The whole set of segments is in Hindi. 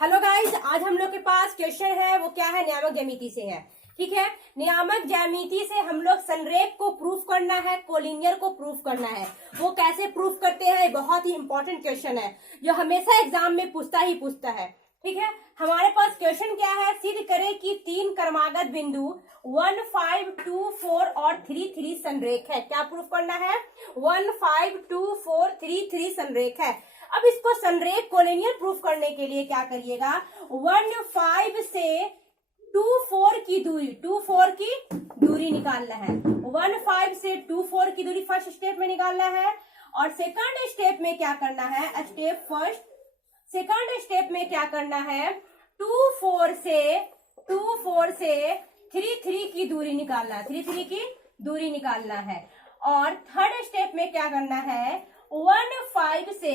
हेलो गाइस, आज हम लोग के पास क्वेश्चन है। वो क्या है? नियामक ज्यामिति से है। ठीक है, नियामक ज्यामिति से हम लोग संरेख को प्रूफ करना है, कोलिनियर को प्रूफ करना है। वो कैसे प्रूफ करते हैं? बहुत ही इंपॉर्टेंट क्वेश्चन है जो हमेशा एग्जाम में पूछता है। ठीक है, हमारे पास क्वेश्चन क्या है? सिद्ध करें कि तीन क्रमागत बिंदु 1, 5, 2, 4 और 3, 3 संरेख है। क्या प्रूफ करना है? 1, 5, 2, 4, 3, 3 संरेख है। अब इसको संरेख कोलिनियर प्रूफ करने के लिए क्या करिएगा? 1, 5 से 2, 4 की दूरी निकालना है। 1, 5 से 2, 4 की दूरी फर्स्ट स्टेप में निकालना है। और सेकंड स्टेप में क्या करना है? सेकंड स्टेप में क्या करना है? 2, 4 से 3, 3 की दूरी निकालना है। 3, 3 की दूरी निकालना है। और थर्ड स्टेप में क्या करना है? 1, 5 से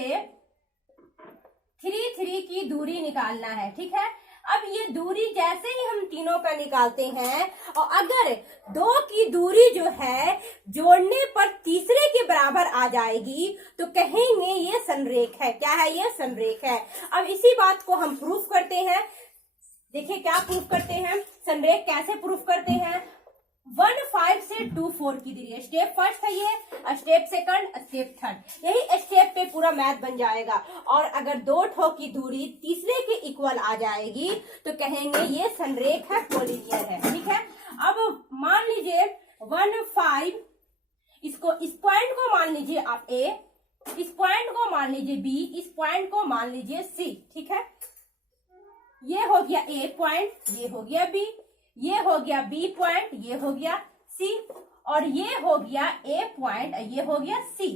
3, 3 की दूरी निकालना है। ठीक है, अब ये दूरी जैसे ही हम तीनों का निकालते हैं और अगर 2 की दूरी जो है जोड़ने पर तीसरे के बराबर आ जाएगी तो कहेंगे ये संरेख है। क्या है? ये संरेख है। अब इसी बात को हम प्रूफ करते हैं। देखिए क्या प्रूफ करते हैं, संरेख कैसे प्रूफ करते हैं। 1, 5 से 2, 4 की दूरी, स्टेप फर्स्ट है ये, स्टेप सेकंड, स्टेप थर्ड, यही स्टेप पे पूरा मैथ बन जाएगा। और अगर 2 ठो की दूरी तीसरे के इक्वल आ जाएगी तो कहेंगे ये संरेख है, कोलिनियर है। ठीक है, अब मान लीजिए 1, 5, इसको इस पॉइंट को मान लीजिए आप A, इस पॉइंट को मान लीजिए B, इस पॉइंट को मान लीजिए C। ठीक है, ये हो गया A पॉइंट, ये हो गया B, ये हो गया B पॉइंट, ये हो गया C, और ये हो गया A पॉइंट, ये हो गया C।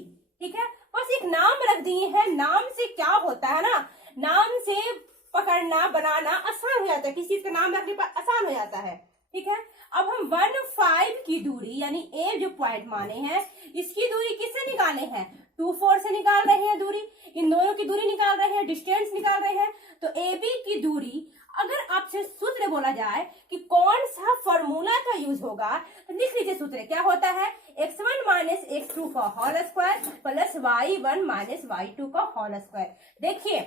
ठीक है, बस एक नाम रख दिए हैं। नाम से क्या होता है ना, नाम से पकड़ना बनाना आसान हो जाता है, किसी चीज का नाम रखने पर आसान हो जाता है। ठीक है, अब हम 1, 5 की दूरी यानी A जो पॉइंट माने हैं इसकी दूरी किससे निकाले हैं? 2, 4 से निकाल रहे हैं दूरी, इन दोनों की दूरी निकाल रहे हैं, डिस्टेंस निकाल रहे हैं। तो AB की दूरी, अगर आपसे सूत्र बोला जाए कि कौन सा फॉर्मूला का यूज होगा तो लिख लीजिए सूत्र। क्या होता है? x1 माइनस x2 का whole square plus y1 minus y2 का होल स्क्वायर। देखिए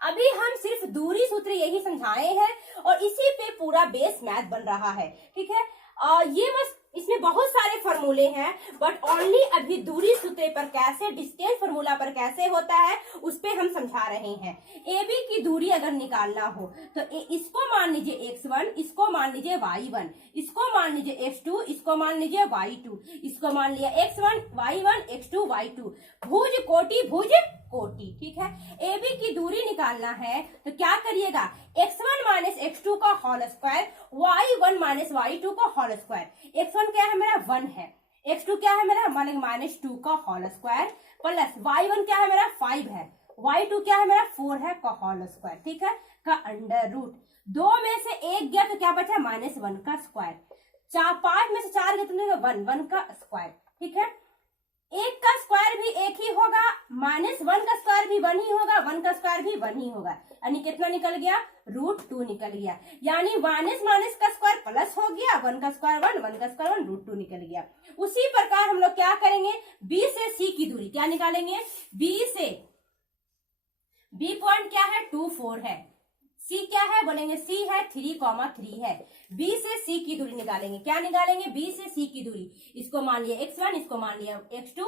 अभी हम सिर्फ दूरी सूत्र यही समझाए हैं और इसी पे पूरा बेस मैथ बन रहा है। ठीक है, ये बस इसमें बहुत सारे फॉर्मूले हैं बट ओनली अभी दूरी सूत्र पर कैसे, डिस्टेंस फॉर्मूला पर कैसे होता है उस पे हम समझा रहे हैं। AB की दूरी अगर निकालना हो तो इसको मान लीजिए x1, इसको मान लीजिए y1, इसको मान लीजिए x2, इसको मान लीजिए y2, इसको मान लिया x1 y1 x2 y2, भुज कोटि भुज कोटि। ठीक है, AB की दूरी निकालना है तो क्या करिएगा? x1 माइनस x2 का whole square, y1 minus y2 का होल स्क्वायर। x1 क्या है मेरा? 1 है, x2 क्या है मेरा? माइनस 2 का होल स्क्वायर, प्लस y1 क्या है मेरा? 5 है, y2 क्या है मेरा? 4 है का होल स्क्वायर। ठीक है, का अंडर रूट। 2 में से 1 गया तो क्या बचा? -1 का स्क्वायर। 5 में से 4 गया तो 1 का स्क्वायर। ठीक है, 1 का स्क्वायर भी 1 ही होगा, -1 का स्क्वायर भी 1 ही होगा, 1 का स्क्वायर भी 1 ही होगा, यानी कितना निकल गया? √2 निकल गया। यानी माइनस का स्क्वायर प्लस हो गया, 1 का स्क्वायर 1 का स्क्वायर 1, √2 निकल गया। उसी प्रकार हम लोग क्या करेंगे? B से C की दूरी क्या निकालेंगे? B से B पॉइंट क्या है? 2, 4 है। C क्या है? बोलेंगे C है 3, 3 है। B से C की दूरी निकालेंगे। क्या निकालेंगे? B से C की दूरी, इसको मान लिया x1, इसको मान लिया x2,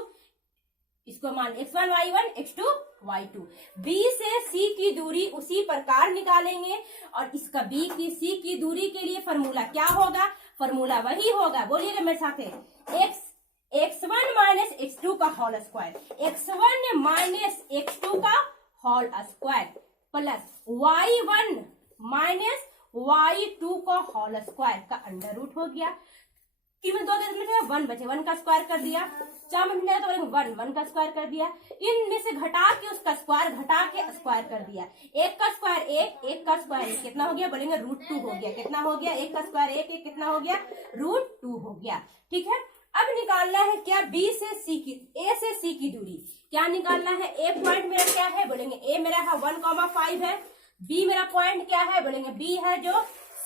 इसको मान x1 y1 x2 y2। B से C की दूरी उसी प्रकार निकालेंगे और इसका B की C की दूरी के लिए फॉर्मूला क्या होगा? फॉर्मूला वही होगा, बोलिएगा मेरे साथ, x1 माइनस x2 का whole square, x1 minus x2 का whole square plus y1 minus y2 का होल स्क्वायर का अंडर रूट हो गया। 3 में 2 1 बचे, 1 का स्क्वायर कर दिया। 4 में मिला तो 1 का स्क्वायर कर दिया। इनमें से घटा के उसका स्क्वायर घटा के स्क्वायर कर दिया। 1 का स्क्वायर 1 का स्क्वायर 1 कितना हो गया? बोलेंगे √2 हो गया। कितना हो गया? 1 का स्क्वायर 1 कितना हो गया? √2 हो गया। ठीक है, अब निकालना है क्या? A से C की दूरी क्या निकालना है? A पॉइंट मेरा क्या है? बोलेंगे A मेरा है 1, 5 है। B मेरा पॉइंट क्या है? बोलेंगे B है जो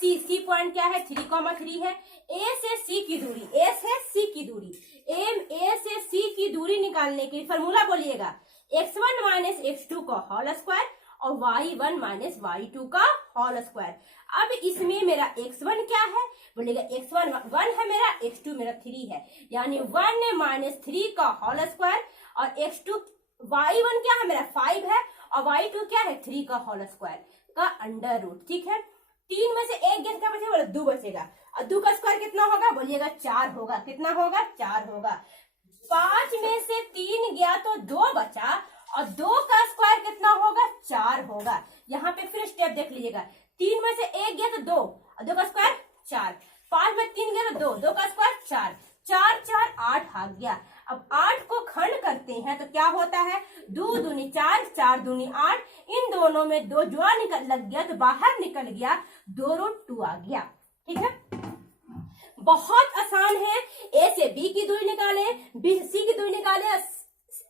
C पॉइंट क्या है? 3, 3 है। A से C की दूरी, A से C की दूरी, A से C की दूरी निकालने की फॉर्मूला बोलिएगा, x1 माइनस x2 का होल स्क्वायर और y1 माइनस y2 का होल स्क्वायर। अब इसमें मेरा x1 क्या है, बोलेगा x1 1 है मेरा, x2 मेरा 3 है, यानी 1 माइनस 3 का होल स्क्वायर, और x2 y1 क्या है मेरा 5 है, और y2 क्या है 3 का होल स्क्वायर का अंडर रूट। ठीक है, 3 में से एक गया क्या बचेगा, 2 बचेगा, और 2 का स्क्वायर कितना होगा, बोलिएगा 4 होगा। कितना होगा, 4 होगा। 5 में से 3 गया तो 2 बचा, और 2 का स्क्वायर कितना होगा, 4 होगा। यहाँ पे फिर स्टेप देख लीजिएगा, 3 में से एक गया तो 2, और 2 का स्क्वायर 4, 5 में 3 गया तो 2, 2 का स्क्वायर 4, 4 4 8 आ गया। अब 8 को खंड करते हैं तो क्या होता है, 2 दूनी 4, 4 दूनी 8, इन दोनों में 2 जुआ निकल लग गया तो बाहर निकल गया, 2√2 आ गया। ठीक है, बहुत आसान है। ए से बी की दूरी निकाले, बी से सी की दूरी निकाले,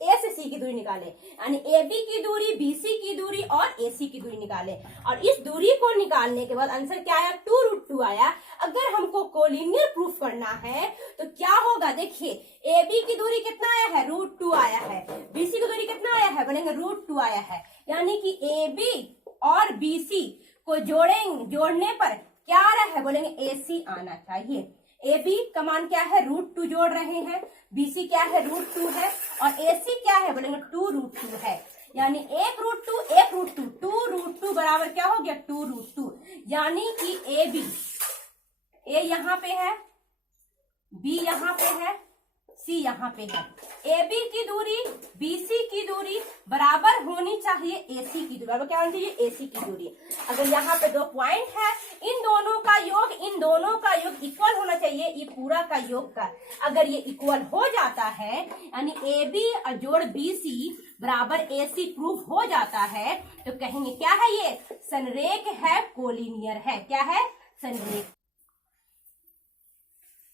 ए से सी की दूरी निकाले, यानी ए बी की दूरी, बी सी की दूरी और ए सी की दूरी निकाले, और इस दूरी को निकालने के बाद आंसर क्या आया, 2√2 आया। अगर हमको कोलिनियर प्रूफ करना है तो क्या होगा, देखिए ए बी की दूरी कितना आया है, √2 आया है, बी सी की दूरी कितना आया है, बोलेंगे √2 आया है, यानी कि ए बी और बी सी को जोड़ने पर क्या आ रहा है, बोलेंगे ए सी आना चाहिए। ए बी का मान क्या है, √2 जोड़ रहे हैं, बी सी क्या है, √2 है, और ए सी क्या है, बोलेंगे 2√2 है, यानी 1√2 1√2, 2√2 बराबर क्या हो गया, 2√2, यानी कि ए बी, ए यहाँ पे है, बी यहाँ पे है, सी यहाँ पे है, ए बी की दूरी बी सी की दूरी बराबर होनी चाहिए ए सी की दूरी, बराबर क्या होनी चाहिए, ए सी की दूरी। अगर यहाँ पे 2 पॉइंट है, इन दोनों का योग इक्वल होना चाहिए, ये पूरा का योग का, अगर ये इक्वल हो जाता है, यानी ए बी जोड़ बी सी बराबर ए सी प्रूफ हो जाता है, तो कहेंगे क्या है, ये संरेख है, कोलिनियर है। क्या है, संरेख।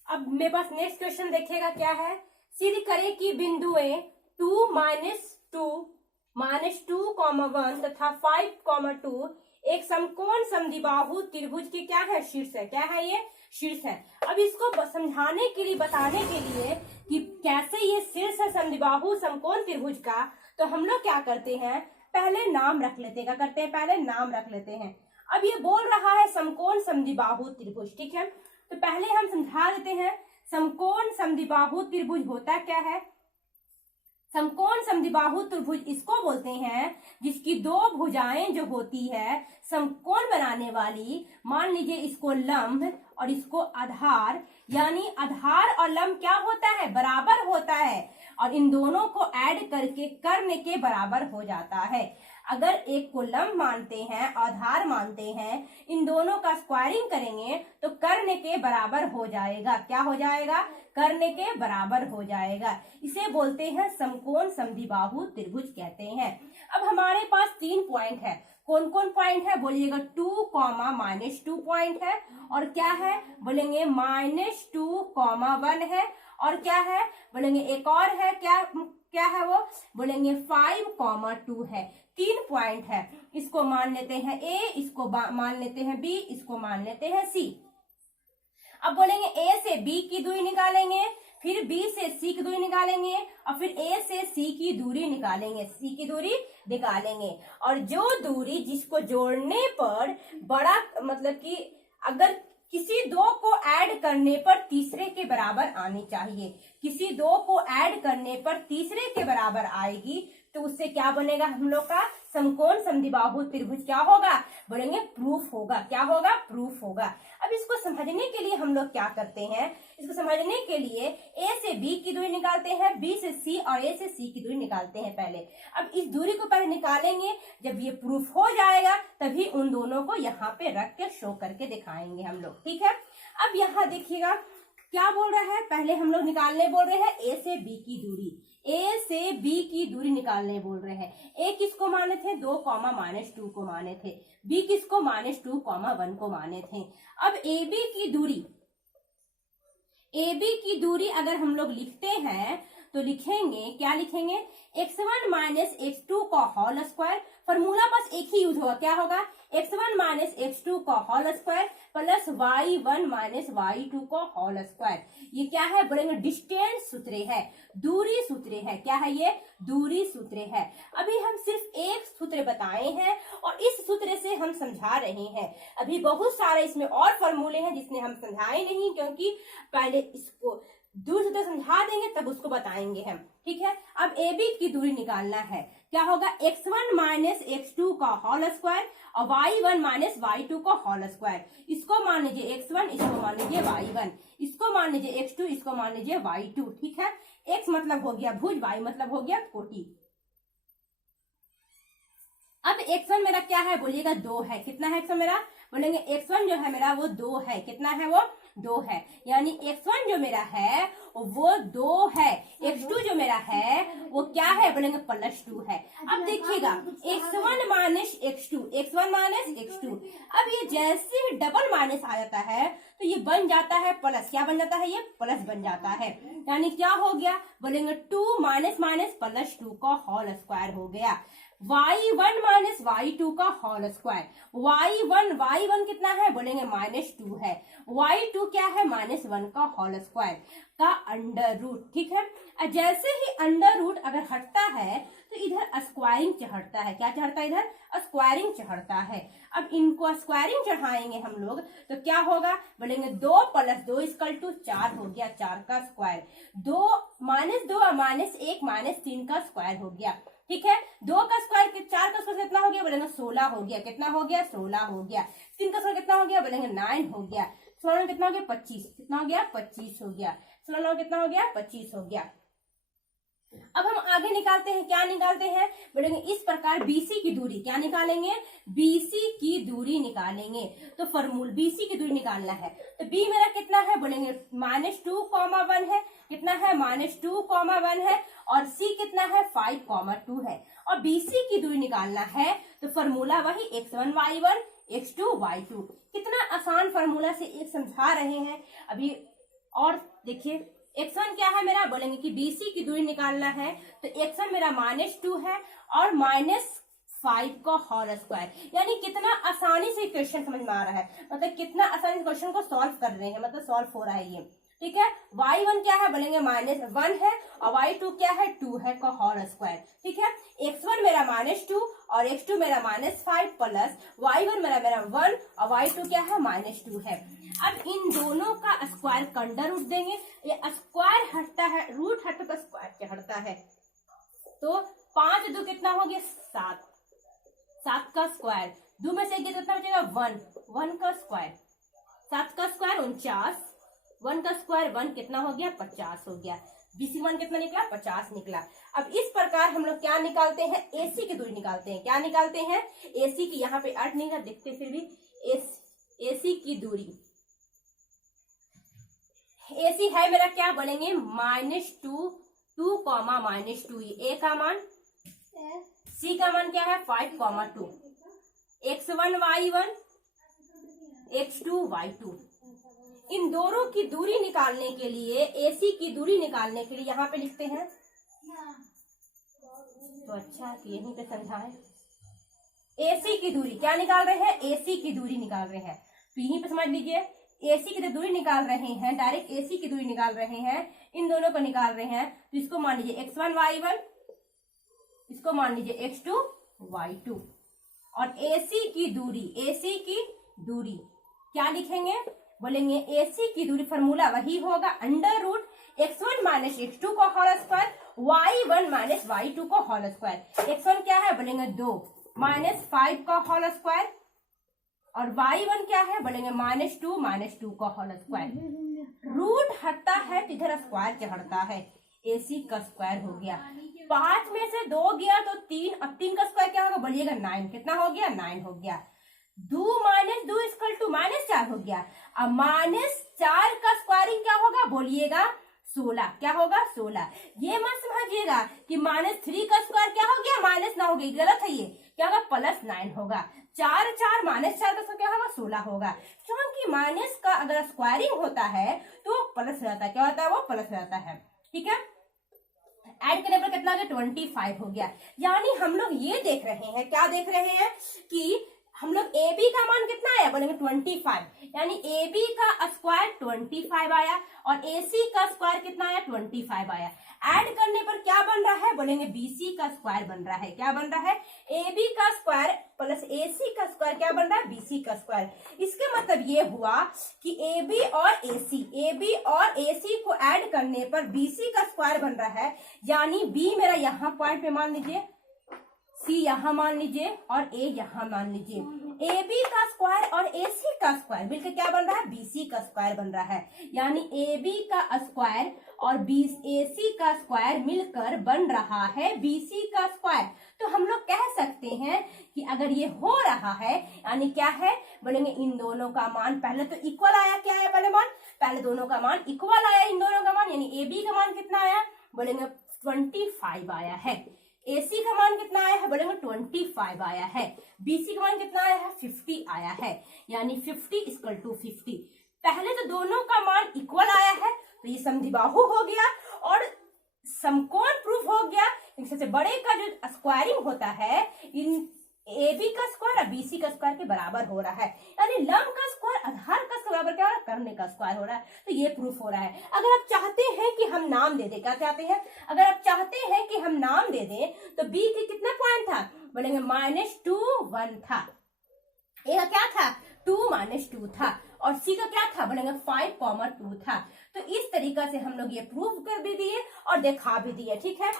अब मेरे पास नेक्स्ट क्वेश्चन देखिएगा क्या है, सिद्ध करें कि बिंदुएं 2 -2 -2, 1 तथा 5, 2 एक समकोण समद्विबाहु त्रिभुज के क्या है, शीर्ष है। क्या है, ये शीर्ष है। अब इसको समझाने के लिए, बताने के लिए कि कैसे ये शीर्ष है समद्विबाहु समकोण त्रिभुज का, तो हम लोग क्या करते हैं, पहले नाम रख लेते हैं। क्या करते हैं, पहले नाम रख लेते हैं। अब ये बोल रहा है समकोण समद्विबाहु त्रिभुज, ठीक है, तो पहले हम समझा देते हैं समकोण समद्विबाहु त्रिभुज होता क्या है। समकोण समद्विबाहु त्रिभुज इसको बोलते हैं जिसकी 2 भुजाएं जो होती है समकोण बनाने वाली, मान लीजिए इसको लंब और इसको आधार, यानी आधार और लंब क्या होता है, बराबर होता है, और इन दोनों को ऐड करके कर्ण के बराबर हो जाता है। अगर एक को लंब मानते हैं, आधार मानते हैं, इन दोनों का स्क्वायरिंग करेंगे तो कर्ण के बराबर हो जाएगा। क्या हो जाएगा, कर्ण के बराबर हो जाएगा। इसे बोलते हैं समकोण समद्विबाहु त्रिभुज कहते हैं। अब हमारे पास 3 पॉइंट है। कौन कौन पॉइंट है, बोलिएगा 2, -2 पॉइंट है, और क्या है, बोलेंगे -2, 1 है, और क्या है, बोलेंगे एक और है, क्या है वो, बोलेंगे 5, 2 है। 3 पॉइंट है, इसको मान लेते हैं ए, इसको मान लेते हैं बी, इसको मान लेते हैं सी। अब बोलेंगे ए से बी की दूरी निकालेंगे, फिर बी से सी की दूरी निकालेंगे, और फिर ए से सी की दूरी निकालेंगे, सी की दूरी निकालेंगे, और जो दूरी जिसको जोड़ने पर बड़ा, मतलब कि अगर किसी 2 को ऐड करने पर तीसरे के बराबर आनी चाहिए, किसी 2 को ऐड करने पर तीसरे के बराबर आएगी, तो उससे क्या बनेगा, हम लोग का समकोण समद्विबाहु त्रिभुज क्या होगा, बोलेंगे प्रूफ होगा। क्या होगा, प्रूफ होगा। अब इसको समझने के लिए हम लोग क्या करते हैं, इसको समझने के लिए ए से बी की दूरी निकालते हैं, बी से सी और ए से सी की दूरी निकालते हैं पहले। अब इस दूरी को पहले निकालेंगे, जब ये प्रूफ हो जाएगा तभी उन दोनों को यहाँ पे रख के शो करके दिखाएंगे हम लोग, ठीक है। अब यहाँ देखिएगा क्या बोल रहा है, पहले हम लोग निकालने बोल रहे हैं ए से बी की दूरी, ए से बी की दूरी निकालने बोल रहे हैं। ए किसको माने थे, 2, -2 को माने थे, बी किसको -2, 1 को माने थे। अब ए बी की दूरी अगर हम लोग लिखते हैं तो लिखेंगे, क्या लिखेंगे, x1 - x2 का होल स्क्वायर, फॉर्मूला बस एक ही यूज होगा, क्या होगा, x1 माइनस x2 का whole square plus y1 minus y2 का होल स्क्वायर। ये क्या है बोलेंगे, डिस्टेंस सूत्र है, दूरी सूत्र है। क्या है ये, दूरी सूत्र है। अभी हम सिर्फ एक सूत्र बताए हैं और इस सूत्र से हम समझा रहे हैं। अभी बहुत सारे इसमें और फॉर्मूले हैं जिसने हम समझाए नहीं, क्योंकि पहले इसको दूर सूत्र समझा देंगे तब उसको बताएंगे हम, ठीक है। अब ए बी की दूरी निकालना है, क्या होगा, x1 माइनस x2 का होल स्क्वायर और y1 माइनस y2 का होल स्क्वायर। इसको मान लीजिए x1, इसको मान लीजिए y1, इसको मान लीजिए x2, इसको मान लीजिए y2, ठीक है। x मतलब हो गया भुज, y मतलब हो गया कोटि। अब x1 मेरा क्या है बोलिएगा, 2 है। कितना है x1 मेरा, बोलेंगे x1 जो है मेरा वो 2 है। कितना है वो, 2 है। यानी x1 जो मेरा है वो 2 है। x2 जो मेरा है वो क्या है बोलेंगे, +2 है। अब देखिएगा x1 minus x2, x1 minus x2। अब ये जैसे ही डबल माइनस आ जाता है तो ये बन जाता है प्लस। क्या बन जाता है, ये प्लस बन जाता है। यानी क्या हो गया बोलेंगे, 2 माइनस माइनस +2 का होल स्क्वायर हो गया। y1 माइनस y2 का होल स्क्वायर। y1 कितना है बोलेंगे, -2 है। y2 क्या है, -1 का होल स्क्वायर का अंडर रूट, ठीक है। जैसे ही अंडर रूट अगर हटता है तो इधर स्क्वायरिंग चढ़ता है। क्या चढ़ता है, इधर स्क्वायरिंग चढ़ता है। अब इनको स्क्वायरिंग चढ़ाएंगे हम लोग तो क्या होगा बोलेंगे, 2 + 2 = 4 हो गया, 4 का स्क्वायर। 2 -2 -1 -3 का स्क्वायर हो गया, ठीक है। 2 का स्क्वायर 4 का स्क्वायर कितना हो गया बोलेंगे, 16 हो गया। कितना हो गया, 16 हो गया। 3 का स्क्वायर कितना हो गया बोलेंगे, 9 हो गया। 16 कितना हो गया, 25। कितना हो गया, 25 हो गया। 16 कितना हो गया, 25 हो गया। अब हम आगे निकालते हैं, क्या निकालते हैं बोलेंगे, इस प्रकार BC की दूरी क्या निकालेंगे, BC की दूरी निकालेंगे। तो फॉर्मूला BC की दूरी निकालना है तो B मेरा कितना है बोलेंगे, -2, 1 है। कितना है, -2, 1 है। और C कितना है, 5, 2 है। और BC की दूरी निकालना है तो फॉर्मूला वही x1 y1 x2 y2। कितना आसान फॉर्मूला से एक समझा रहे हैं अभी। और देखिए x1 क्या है मेरा बोलेंगे कि BC की दूरी निकालना है तो x1 मेरा -2 है और -5 का होल स्क्वायर। यानी कितना आसानी से क्वेश्चन समझ में आ रहा है, मतलब कितना आसानी से क्वेश्चन को सॉल्व कर रहे हैं, मतलब सॉल्व हो रहा है ये, ठीक है। y1 क्या है बोलेंगे, -1 है और y2 क्या है, 2 है का होल स्क्वायर, ठीक है। x1 मेरा -2 और x2 मेरा -5 प्लस y1 मेरा 1 और y2 क्या है, -2 है। अब इन दोनों का स्क्वायर का अंडर रूट देंगे। ये स्क्वायर हटता है, रूट हटता तो स्क्वायर क्या हटता है। तो 5 2 कितना हो गया, 7। 7 का स्क्वायर 2 में से कितना बचेगा, 1 का स्क्वायर। 7 का स्क्वायर 49, 1 का स्क्वायर 1 कितना हो गया, 50 हो गया। BC1 कितना निकला, 50 निकला। अब इस प्रकार हम लोग क्या निकालते हैं, AC की दूरी निकालते हैं। क्या निकालते हैं, AC की, यहाँ पे 8 नहीं है देखते फिर भी, AC की दूरी। AC है मेरा क्या बोलेंगे, -2, 2, -2। A का मान, C का मान क्या है, 5, 2। x1 y1 x2 y2। इन दोनों की दूरी निकालने के लिए, AC की दूरी निकालने के लिए यहाँ पे लिखते हैं तो अच्छा कि यहीं पे समझा है। AC की दूरी क्या निकाल रहे हैं, AC की दूरी निकाल रहे हैं तो यहीं पे समझ लीजिए। AC की दूरी निकाल रहे हैं, डायरेक्ट AC की दूरी निकाल रहे हैं, इन दोनों को निकाल रहे हैं तो इसको मान लीजिए x1 y1, इसको मान लीजिए x2 y2। और AC की दूरी क्या लिखेंगे बोलेंगे, AC की दूरी फॉर्मूला वही होगा, under root x1 minus x2 का whole square y1 minus y2 का होल स्क्वायर। x1 क्या है बोलेंगे 2 -5 का होल स्क्वायर और y1 क्या है बोलेंगे -2 का होल स्क्वायर। रूट हटता है तो इधर स्क्वायर चढ़ता है, AC का स्क्वायर हो गया। 5 में से 2 गया तो 3, अब 3 का स्क्वायर क्या होगा बोलिएगा, 9। कितना हो गया, 9 हो गया। 2 - 2 = -4 हो गया। अब -4 का स्क्वायरिंग क्या होगा बोलिएगा, 16। क्या होगा, 16। ये मत समझिएगा कि -3 का स्क्वायर क्या हो गया, -9 हो गया, गलत है। ये क्या होगा, +9 होगा। 4 4 -4 का स्क्वायर क्या होगा, 16 होगा। क्योंकि माइनस का अगर स्क्वायरिंग होता है तो प्लस रहता है, क्या होता है, वो प्लस रहता है, ठीक है। ऐड करने पर कितना हो गया 25 हो गया। यानी हम लोग ये देख रहे हैं, क्या देख रहे हैं कि हम लोग ए बी का मान कितना आया, बोलेंगे 25, यानी ए बी का स्क्वायर 25 आया और ए सी का स्क्वायर कितना आया 25 आया। ऐड करने पर क्या बन रहा है, बोलेंगे बी सी का स्क्वायर बन रहा है। क्या बन रहा है, ए बी का स्क्वायर प्लस ए सी का स्क्वायर क्या बन रहा है, बी सी का स्क्वायर। इसका मतलब ये हुआ कि ए बी और ए सी को ऐड करने पर बी सी का स्क्वायर बन रहा है। यानी बी मेरा यहाँ पॉइंट पे मान लीजिए, सी यहाँ मान लीजिए और ए यहाँ मान लीजिए। ए बी का स्क्वायर और ए सी का स्क्वायर मिलकर क्या बन रहा है, बी सी का स्क्वायर बन रहा है। यानी ए बी का स्क्वायर और ए सी का स्क्वायर मिलकर बन रहा है बी सी का स्क्वायर। तो हम लोग कह सकते हैं कि अगर ये हो रहा है यानी क्या है, बोलेंगे इन दोनों का मान पहले तो इक्वल आया। क्या आया पहले मान, पहले दोनों का मान इक्वल आया, इन दोनों का मान, यानी ए बी का मान कितना आया, बोलेंगे 25 आया है। AC का मान कितना आया है, बोलेंगे 25 आया है। BC का मान कितना आया है, 50 आया है। यानी 50 = 50। पहले तो दोनों का मान इक्वल आया है तो ये समद्विबाहु हो गया और समकोण प्रूफ हो गया। सबसे बड़े का जो स्क्वायरिंग होता है इन AB का स्क्वायर और BC का स्क्वायर के बराबर हो रहा है। यानी लंब का स्क्वायर आधार का बराबर क्या हो रहा है, करने का स्क्वायर हो रहा है। तो ये प्रूफ हो रहा है। अगर आप चाहते हैं कि हम नाम दे दें, क्या चाहते हैं, अगर आप चाहते हैं कि हम नाम दे दें तो B के कितना पॉइंट था, बोलेंगे -2 1 था। ए का क्या था, 2 - 2 था और सी का क्या था, बोलेंगे 5, 2 था। तो इस तरीका से हम लोग ये प्रूफ कर भी दिए और दिखा भी दिए। ठीक है,